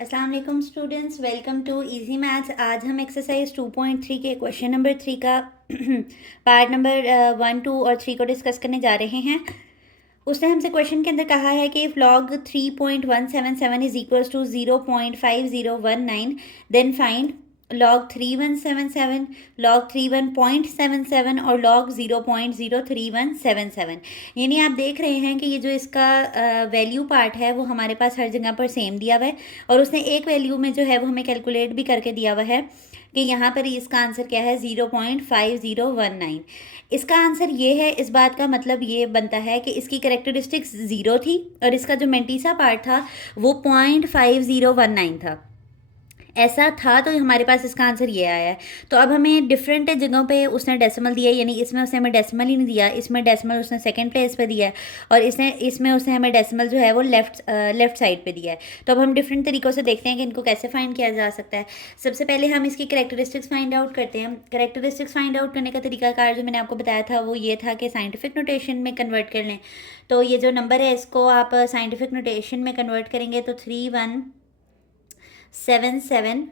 अस्सलाम वालेकुम students, welcome to easy maths. आज हम एक्सरसाइज 2.3 के क्वेश्चन नंबर 3 का पार्ट नंबर 1, 2 और 3 को डिस्कस करने जा रहे हैं। उसने हमसे क्वेश्चन के अंदर कहा है कि if log 3.177 is equals to 0.5019 then find log 3177, log 31.77 और लॉग 0.03177। यानी आप देख रहे हैं कि ये जो इसका वैल्यू पार्ट है वो हमारे पास हर जगह पर सेम दिया हुआ है, और उसने एक वैल्यू में जो है वो हमें कैलकुलेट भी करके दिया हुआ है कि यहाँ पर इसका आंसर क्या है, 0.5019। इसका आंसर ये है। इस बात का मतलब ये बनता है कि इसकी करेक्टरिस्टिक्स 0 थी और इसका जो मेंटीसा पार्ट था वो 0.5019 था। ऐसा था तो हमारे पास इसका आंसर ये आया है। तो अब हमें डिफरेंट जगहों पे उसने डेसिमल दिया है, यानी इसमें उसने हमें डेसिमल ही नहीं दिया, इसमें डेसिमल उसने सेकंड प्लेस पे दिया है और इसमें उसने हमें डेसिमल जो है वो लेफ्ट साइड पे दिया है। तो अब हम डिफरेंट तरीक़ों से देखते हैं कि इनको कैसे फाइंड किया जा सकता है। सबसे पहले हम इसकी करेक्टरिस्टिक्स फाइंड आउट करते हैं। करेक्टरिस्टिक्स फाइंड आउट करने का तरीकाकार जो मैंने आपको बताया था वो ये था कि साइंटिफिक नोटेशन में कन्वर्ट कर लें। तो ये जो नंबर है इसको आप साइंटिफिक नोटेशन में कन्वर्ट करेंगे तो 3177,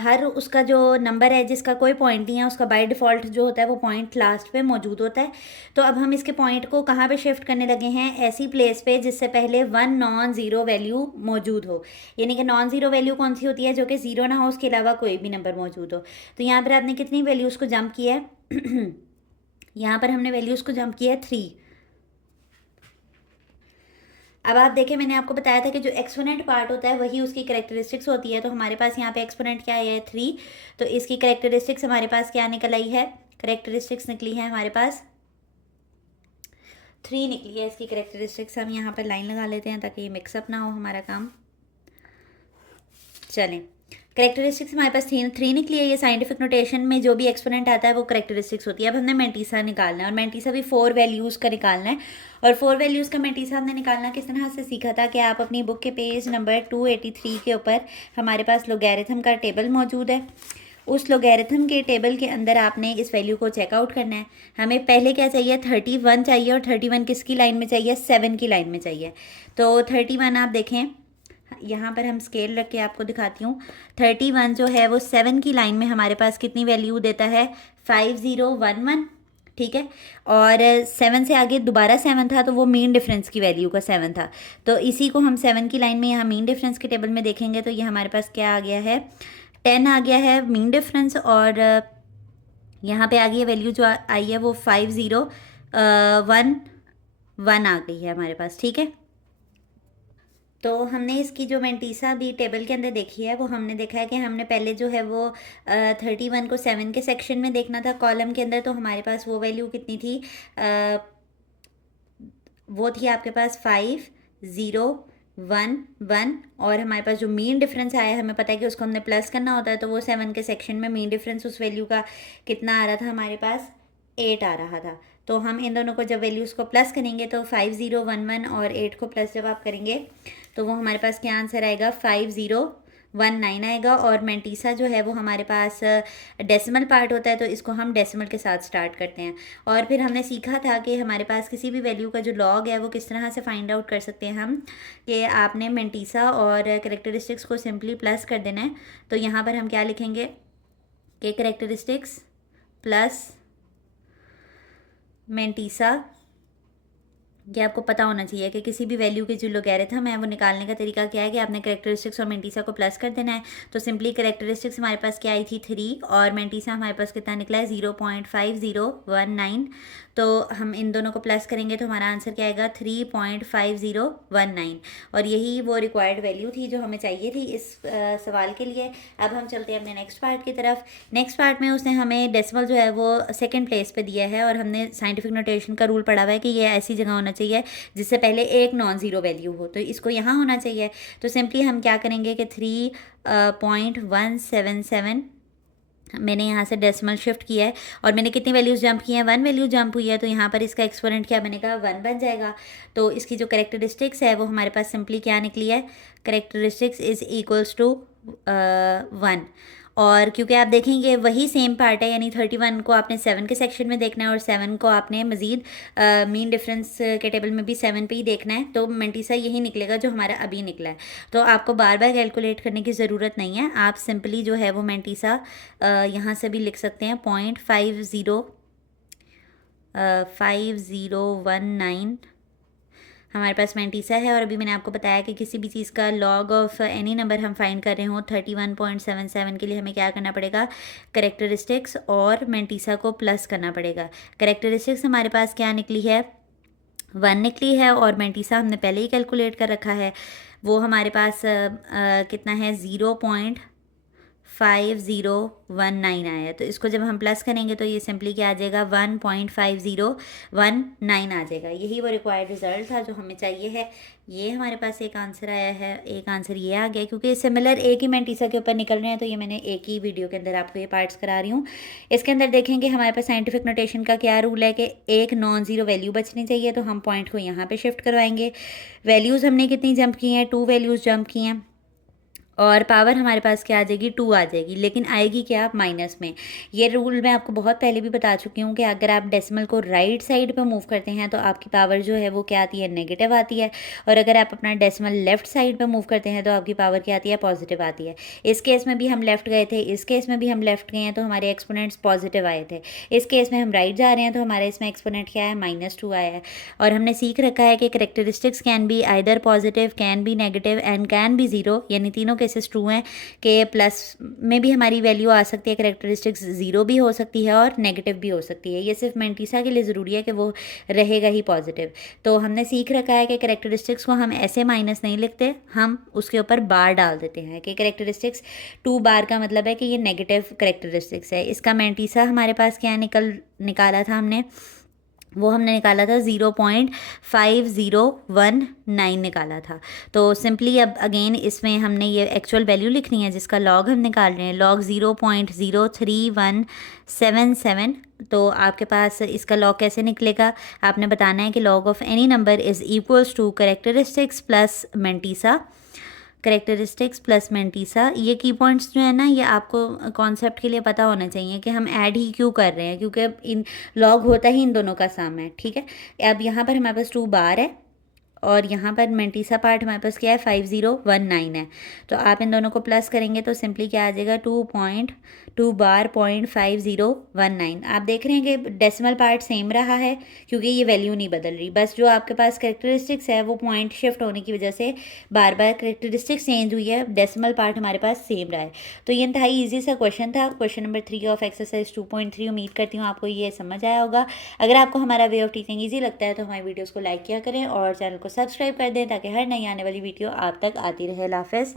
हर उसका जो नंबर है जिसका कोई पॉइंट नहीं है उसका बाय डिफ़ॉल्ट जो होता है वो पॉइंट लास्ट पे मौजूद होता है। तो अब हम इसके पॉइंट को कहाँ पे शिफ्ट करने लगे हैं, ऐसी प्लेस पे जिससे पहले 1 नॉन ज़ीरो वैल्यू मौजूद हो। यानी कि नॉन ज़ीरो वैल्यू कौन सी होती है, जो कि ज़ीरो ना हो, उसके अलावा कोई भी नंबर मौजूद हो। तो यहाँ पर आपने कितनी वैल्यूज़ को जंप किया है यहाँ पर हमने वैल्यूज़ को जंप किया है 3। अब आप देखें, मैंने आपको बताया था कि जो एक्सपोनेंट पार्ट होता है वही उसकी करेक्टरिस्टिक्स होती है। तो हमारे पास यहाँ पे एक्सपोनेंट क्या है, 3। तो इसकी करेक्टरिस्टिक्स हमारे पास क्या निकल आई है, करेक्टरिस्टिक्स निकली है हमारे पास 3 निकली है इसकी करेक्टरिस्टिक्स। हम यहाँ पर लाइन लगा लेते हैं ताकि ये मिक्सअप ना हो हमारा काम। चलें, करेक्टरिस्टिक्स हमारे पास 3 निकली है। ये साइंटिफिक नोटेशन में जो भी एक्सपोनेंट आता है वो करेक्टरिस्टिक्स होती है। अब हमने मेंटीसा निकालना है और मेंटीसा भी 4 वैल्यूज़ का निकालना है। और 4 वैल्यूज़ का मेंटीसा हमने निकालना किस तरह से सीखा था कि आप अपनी बुक के पेज नंबर 283 के ऊपर हमारे पास लोगैरिथम का टेबल मौजूद है। उस लोगैरिथम के टेबल के अंदर आपने इस वैल्यू को चेकआउट करना है। हमें पहले क्या चाहिए, 31 चाहिए, और 31 किसकी लाइन में चाहिए, 7 की लाइन में चाहिए। तो 31 आप देखें, यहाँ पर हम स्केल रख के आपको दिखाती हूँ। 31 जो है वो 7 की लाइन में हमारे पास कितनी वैल्यू देता है, 5011। ठीक है, और 7 से आगे दोबारा 7 था तो वो मीन डिफरेंस की वैल्यू का 7 था। तो इसी को हम 7 की लाइन में यहाँ मीन डिफरेंस के टेबल में देखेंगे तो ये हमारे पास क्या आ गया है, 10 आ गया है मीन डिफरेंस। और यहाँ पे आ गई है वैल्यू जो आई है वो 5011 आ गई है हमारे पास। ठीक है, तो हमने इसकी जो मेंटीसा भी टेबल के अंदर देखी है वो हमने देखा है कि हमने पहले जो है वो 31 को 7 के सेक्शन में देखना था कॉलम के अंदर। तो हमारे पास वो वैल्यू कितनी थी, वो थी आपके पास 5011। और हमारे पास जो मीन डिफरेंस आया, हमें पता है कि उसको हमने प्लस करना होता है, तो वो 7 के सेक्शन में मीन डिफरेंस उस वैल्यू का कितना आ रहा था हमारे पास, 8 आ रहा था। तो हम इन दोनों को जब वैल्यूज़ को प्लस करेंगे तो 5011 और 8 को प्लस जब आप करेंगे तो वो हमारे पास क्या आंसर आएगा, 5019 आएगा। और मेंटीसा जो है वो हमारे पास डेसिमल पार्ट होता है, तो इसको हम डेसिमल के साथ स्टार्ट करते हैं। और फिर हमने सीखा था कि हमारे पास किसी भी वैल्यू का जो लॉग है वो किस तरह से फाइंड आउट कर सकते हैं हम, कि आपने मेंटीसा और करेक्टरिस्टिक्स को सिंपली प्लस कर देना है। तो यहाँ पर हम क्या लिखेंगे कि करेक्टरिस्टिक्स प्लस मेंटीसा। ये आपको पता होना चाहिए कि किसी भी वैल्यू के जो लोगैरिथम है वो निकालने का तरीका क्या है कि आपने करेक्टरिस्टिक्स और मेंटीसा को प्लस कर देना है। तो सिंपली करेक्टरिस्टिक्स हमारे पास क्या आई थी, 3, और मेंटीसा हमारे पास कितना निकला है, 0.5019। तो हम इन दोनों को प्लस करेंगे तो हमारा आंसर क्या आएगा, 3.5019। और यही वो रिक्वायर्ड वैल्यू थी जो हमें चाहिए थी इस सवाल के लिए। अब हम चलते हैं अपने नेक्स्ट पार्ट की तरफ। नेक्स्ट पार्ट में उसने हमें डेसिमल जो है वो सेकेंड प्लेस पे दिया है, और हमने साइंटिफिक नोटेशन का रूल पढ़ा हुआ है कि ये ऐसी जगह होना चाहिए जिससे पहले एक नॉन ज़ीरो वैल्यू हो, तो इसको यहाँ होना चाहिए। तो सिंपली हम क्या करेंगे कि 3.177 मैंने यहाँ से डेसिमल शिफ्ट किया है, और मैंने कितनी वैल्यूज़ जंप की हैं, 1 वैल्यू जंप हुई है। तो यहाँ पर इसका एक्सपोनेंट क्या बनेगा, 1 बन जाएगा। तो इसकी जो करेक्टरिस्टिक्स है वो हमारे पास सिंपली क्या निकली है, करेक्टरिस्टिक्स इज़ इक्वल्स टू 1। और क्योंकि आप देखेंगे वही सेम पार्ट है, यानी 31 को आपने 7 के सेक्शन में देखना है और 7 को आपने मज़ीद मीन डिफरेंस के टेबल में भी 7 पे ही देखना है, तो मेंटीसा यही निकलेगा जो हमारा अभी निकला है। तो आपको बार बार कैलकुलेट करने की ज़रूरत नहीं है, आप सिंपली जो है वो मेंटीसा यहाँ से भी लिख सकते हैं 0.5019 हमारे पास मेंटीसा है। और अभी मैंने आपको बताया कि किसी भी चीज़ का लॉग ऑफ एनी नंबर हम फाइंड कर रहे हो 31.77 के लिए हमें क्या करना पड़ेगा, करेक्टरिस्टिक्स और मेंटीसा को प्लस करना पड़ेगा। करेक्टरिस्टिक्स हमारे पास क्या निकली है, 1 निकली है, और मेंटीसा हमने पहले ही कैलकुलेट कर रखा है, वो हमारे पास कितना है 0.5019 आया। तो इसको जब हम प्लस करेंगे तो ये सिंपली क्या आ जाएगा 1.5019 आ जाएगा। यही वो रिक्वायर्ड रिजल्ट था जो हमें चाहिए है। ये हमारे पास एक आंसर आया है, एक आंसर ये आ गया, क्योंकि सिमिलर एक ही मेंटीसा के ऊपर निकल रहे हैं तो ये मैंने एक ही वीडियो के अंदर आपको ये पार्ट्स करा रही हूँ। इसके अंदर देखेंगे हमारे पास साइंटिफिक नोटेशन का क्या रूल है कि एक नॉन ज़ीरो वैल्यू बचनी चाहिए, तो हम पॉइंट को यहाँ पर शिफ्ट करवाएंगे। वैल्यूज़ हमने कितनी जंप की हैं, 2 वैल्यूज़ जंप की हैं, और पावर हमारे पास क्या आ जाएगी 2 आ जाएगी, लेकिन आएगी क्या माइनस में। ये रूल मैं आपको बहुत पहले भी बता चुकी हूँ कि अगर आप डेसिमल को राइट साइड पे मूव करते हैं तो आपकी पावर जो है वो क्या आती है, नेगेटिव आती है, और अगर आप अपना डेसिमल लेफ्ट साइड पे मूव करते हैं तो आपकी पावर क्या आती है, पॉजिटिव आती है। इस केस में भी हम लेफ्ट गए थे, इस केस में भी हम लेफ्ट गए हैं तो हमारे एक्सपोनेंट्स पॉजिटिव आए थे। इस केस में हम राइट जा रहे हैं तो हमारे इसमें एक्सपोनेंट क्या है, -2 आया है। और हमने सीख रखा है कि characteristics can be either positive, can be negative and can be zero, यानी तीनों केसेस ट्रू हैं कि प्लस में भी हमारी वैल्यू आ सकती है, करेक्टरिस्टिक्स ज़ीरो भी हो सकती है और नेगेटिव भी हो सकती है। ये सिर्फ मेंटीसा के लिए ज़रूरी है कि वो रहेगा ही पॉजिटिव। तो हमने सीख रखा है कि करेक्टरिस्टिक्स को हम ऐसे माइनस नहीं लिखते, हम उसके ऊपर बार डाल देते हैं कि करेक्टरिस्टिक्स 2 बार का मतलब है कि ये नेगेटिव करेक्टरिस्टिक्स है। इसका मेंटीसा हमारे पास क्या निकाला था हमने, वो हमने निकाला था 0.5019 निकाला था। तो सिंपली अब अगेन इसमें हमने ये एक्चुअल वैल्यू लिखनी है जिसका लॉग हम निकाल रहे हैं, लॉग 0.03177। तो आपके पास इसका लॉग कैसे निकलेगा, आपने बताना है कि log of any number is equals to characteristics plus mantissa, characteristics plus mantissa. ये की पॉइंट्स जो है ना, ये आपको कॉन्सेप्ट के लिए पता होना चाहिए कि हम ऐड ही क्यों कर रहे हैं, क्योंकि इन लॉग होता ही इन दोनों का सम है, ठीक है। अब यहाँ पर हमारे पास 2 बार है और यहाँ पर मेंटीसा पार्ट हमारे पास क्या है 5019 है। तो आप इन दोनों को प्लस करेंगे तो सिंपली क्या आ जाएगा 2 बार 0.5019। आप देख रहे हैं कि डेसिमल पार्ट सेम रहा है क्योंकि ये वैल्यू नहीं बदल रही, बस जो आपके पास करेक्टरिस्टिक्स है वो पॉइंट शिफ्ट होने की वजह से बार बार करेक्टरिस्टिक्स चेंज हुई है, डेसिमल पार्ट हमारे पास सेम रहा है। तो ये इंतहाई ईजी सा क्वेश्चन था, क्वेश्चन नंबर 3 ऑफ एक्सरसाइज 2.3। उम्मीद करती हूँ आपको ये समझ आया होगा। अगर आपको हमारा वे ऑफ टीचिंग ईजी लगता है तो हमारी वीडियोज़ को लाइक किया करें और चैनल को सब्सक्राइब कर दें ताकि हर नई आने वाली वीडियो आप तक आती रहे। अल्लाह हाफ़िज़।